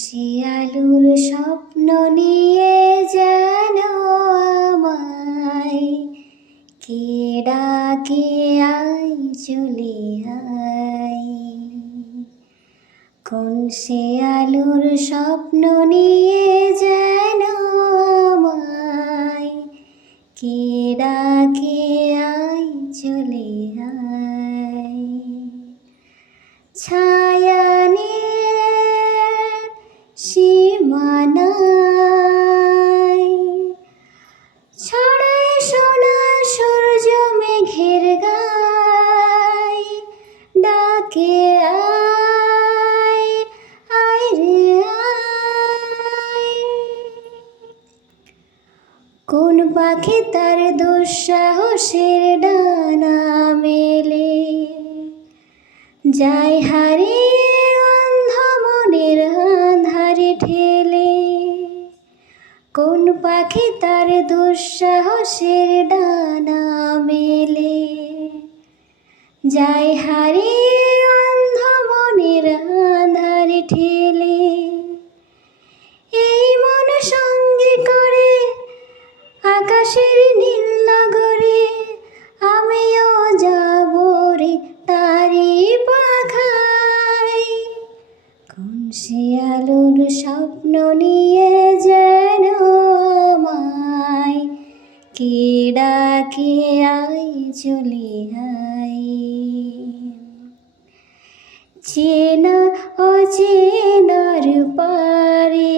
শিয়ালুর স্বপ্ন নিয়ে যেন আমায় কে ডাকে আয় চলে আয়। কোন শিয়ালুর স্বপ্ন নিয়ে যেন আমায় কে ডাকে আয় চলে আয়। ছায়ানের সীমানায় ছড়ায় সোনা সূর্য মেঘের গায় ডাকে আয় আয় রে আয়। কোন পাখি তার দুঃসাহসের ডানা মেলে যায় হারিয়ে অন্ধ মনের আঁধারে ঠেলে। কোন পাখি তার দুঃসাহসের ডানা মেলে যায় হারিয়ে অন্ধ মনের আঁধারে ঠেলে। এই মন সঙ্গে করে আকাশের নীল নগরে আমিও যাব রে তারি পাখায়। কোন শিয়ালুর স্বপ্ন নিয়ে যেন আমায় কে ডাকে আয় চলে আয়। চেনা অচেনার পারে